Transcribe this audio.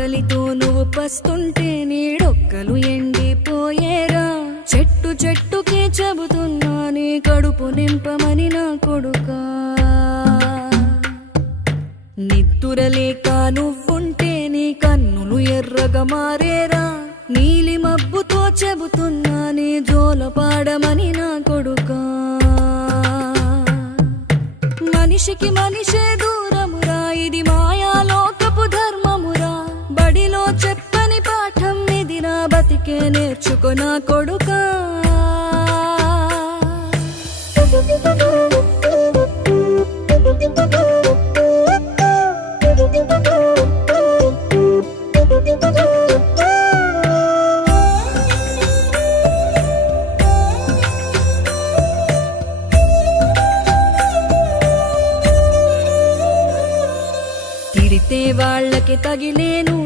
ఆకలితో నువ్వు పస్తుంటే నీడొక్కలు ఎండిపోయేరా చెట్టు చెట్టుకే చెబుతున్నా నీ కడుపు నింపమని నా కొడుకా నిద్దురలేక నువ్వుంటే నీ కన్నులు ఎర్రగా మారేరా నీలి మబ్బుతో చెబుతున్నా నీ జోలపాడమని నా కొడుకా మనిషికి మనిషే దూరమురా ఇది మాయాలోకపు ధర్మమురా బడిలో చెప్పని పాఠం ఇది నా బతికే నేర్చుకో నా కొడుకా తిడితే వాళ్ళకి తగిలేను